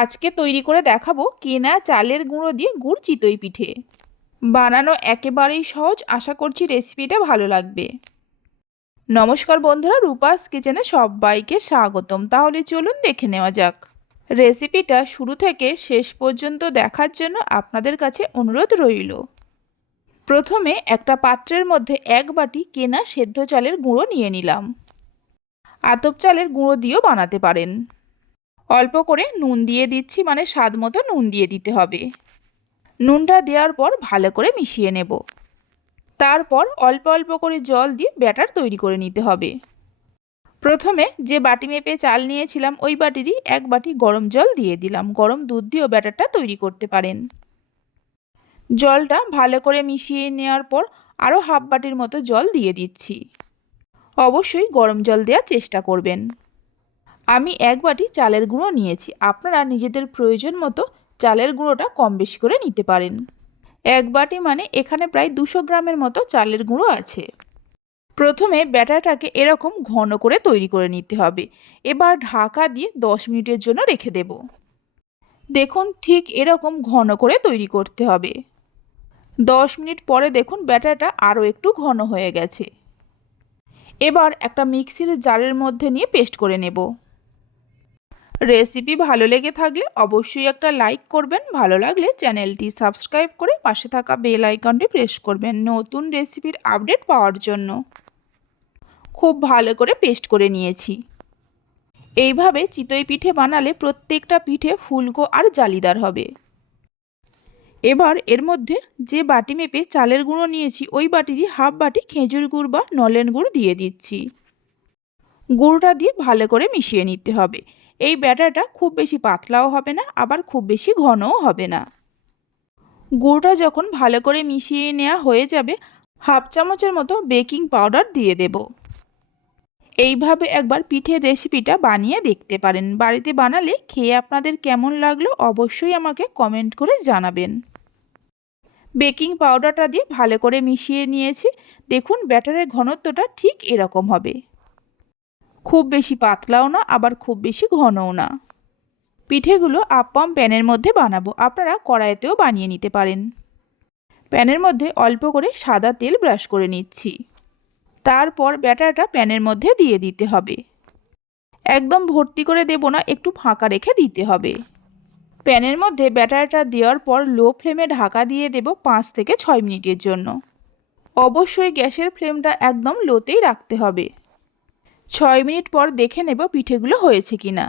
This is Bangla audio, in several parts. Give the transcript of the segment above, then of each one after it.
আজকে তৈরি করে দেখাবো কেনা চালের গুঁড়ো দিয়ে গুড় চিতই পিঠে। বানানো একেবারেই সহজ, আশা করছি রেসিপিটা ভালো লাগবে। নমস্কার বন্ধুরা, রূপাস কিচেনে সবাইকে স্বাগতম। তাহলে চলুন দেখে নেওয়া যাক। রেসিপিটা শুরু থেকে শেষ পর্যন্ত দেখার জন্য আপনাদের কাছে অনুরোধ রইল। প্রথমে একটা পাত্রের মধ্যে এক বাটি কেনা সেদ্ধ চালের গুঁড়ো নিয়ে নিলাম। আতপ চালের গুঁড়ো দিয়েও বানাতে পারেন। অল্প করে নুন দিয়ে দিচ্ছি মানে স্বাদ মতো নুন দিয়ে দিতে হবে। নুনটা দেওয়ার পর ভালো করে মিশিয়ে নেব। তারপর অল্প অল্প করে জল দিয়ে ব্যাটার তৈরি করে নিতে হবে। প্রথমে যে বাটি মেপে চাল নিয়েছিলাম, ওই বাটিরই এক বাটি গরম জল দিয়ে দিলাম। গরম দুধ দিয়েও ব্যাটারটা তৈরি করতে পারেন। জলটা ভালো করে মিশিয়ে নেওয়ার পর আরও হাফ বাটির মতো জল দিয়ে দিচ্ছি। অবশ্যই গরম জল দেওয়ার চেষ্টা করবেন। আমি এক বাটি চালের গুঁড়ো নিয়েছি। আপনারা নিজেদের প্রয়োজন মতো চালের গুঁড়োটা কম বেশি করে নিতে পারেন। এক বাটি মানে এখানে প্রায় দুশো গ্রামের মতো চালের গুঁড়ো আছে। প্রথমে ব্যাটারটাকে এরকম ঘন করে তৈরি করে নিতে হবে। এবার ঢাকা দিয়ে দশ মিনিটের জন্য রেখে দেব। দেখুন, ঠিক এরকম ঘন করে তৈরি করতে হবে। দশ মিনিট পরে দেখুন ব্যাটারটা আরও একটু ঘন হয়ে গেছে। এবার একটা মিক্সির জারের মধ্যে নিয়ে পেস্ট করে নেব। রেসিপি ভালো লেগে থাকলে অবশ্যই একটা লাইক করবেন। ভালো লাগলে চ্যানেলটি সাবস্ক্রাইব করে পাশে থাকা বেল আইকনটি প্রেস করবেন নতুন রেসিপির আপডেট পাওয়ার জন্য। খুব ভালো করে পেস্ট করে নিয়েছি। এইভাবে চিতই পিঠে বানালে প্রত্যেকটা পিঠে ফুলকো আর জালিদার হবে। এবার এর মধ্যে যে বাটি মেপে চালের গুঁড়ো নিয়েছি, ওই বাটিরই হাফ বাটি খেজুর গুড় বা নলেন গুড় দিয়ে দিচ্ছি। গুড়টা দিয়ে ভালো করে মিশিয়ে নিতে হবে। এই ব্যাটারটা খুব বেশি পাতলাও হবে না, আবার খুব বেশি ঘনও হবে না। গুড়টা যখন ভালো করে মিশিয়ে নেওয়া হয়ে যাবে, হাফ চামচের মতো বেকিং পাউডার দিয়ে দেব। এইভাবে একবার পিঠের রেসিপিটা বানিয়ে দেখতে পারেন। বাড়িতে বানালে খেয়ে আপনাদের কেমন লাগল অবশ্যই আমাকে কমেন্ট করে জানাবেন। বেকিং পাউডারটা দিয়ে ভালো করে মিশিয়ে নিয়েছি। দেখুন ব্যাটারের ঘনত্বটা ঠিক এরকম হবে। খুব বেশি পাতলাও না, আবার খুব বেশি ঘনও না। পিঠেগুলো আপ্পাম প্যানের মধ্যে বানাবো, আপনারা কড়াইতেও বানিয়ে নিতে পারেন। প্যানের মধ্যে অল্প করে সাদা তেল ব্রাশ করে নিচ্ছি। তারপর ব্যাটারটা প্যানের মধ্যে দিয়ে দিতে হবে। একদম ভর্তি করে দেব না, একটু ফাঁকা রেখে দিতে হবে। প্যানের মধ্যে ব্যাটারটা দেওয়ার পর লো ফ্লেমে ঢাকা দিয়ে দেব পাঁচ থেকে ছয় মিনিটের জন্য। অবশ্যই গ্যাসের ফ্লেমটা একদম লোতেই রাখতে হবে। ছয় মিনিট পর দেখে নেব পিঠেগুলো হয়েছে কি না।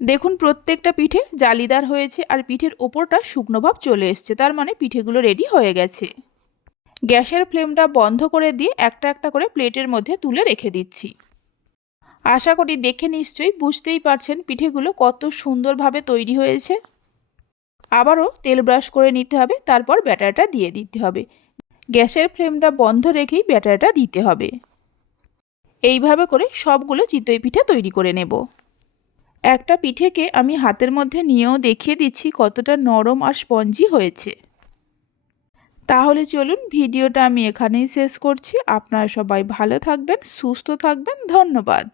দেখুন, প্রত্যেকটা পিঠে জালিদার হয়েছে আর পিঠের ওপরটা শুকনো ভাব চলে এসছে, তার মানে পিঠেগুলো রেডি হয়ে গেছে। গ্যাসের ফ্লেমটা বন্ধ করে দিয়ে একটা একটা করে প্লেটের মধ্যে তুলে রেখে দিচ্ছি। আশা করি দেখে নিশ্চয়ই বুঝতেই পারছেন পিঠেগুলো কত সুন্দরভাবে তৈরি হয়েছে। আবারও তেল ব্রাশ করে নিতে হবে, তারপর ব্যাটারটা দিয়ে দিতে হবে। গ্যাসের ফ্লেমটা বন্ধ রেখেই ব্যাটারটা দিতে হবে। এইভাবে করে সবগুলো চিতই পিঠে তৈরি করে নেব। একটা পিঠেকে আমি হাতের মধ্যে নিয়েও দেখিয়ে দিচ্ছি কতটা নরম আর স্পঞ্জি হয়েছে। তাহলে চলুন ভিডিওটা আমি এখানেই শেষ করছি। আপনারা সবাই ভালো থাকবেন, সুস্থ থাকবেন, ধন্যবাদ।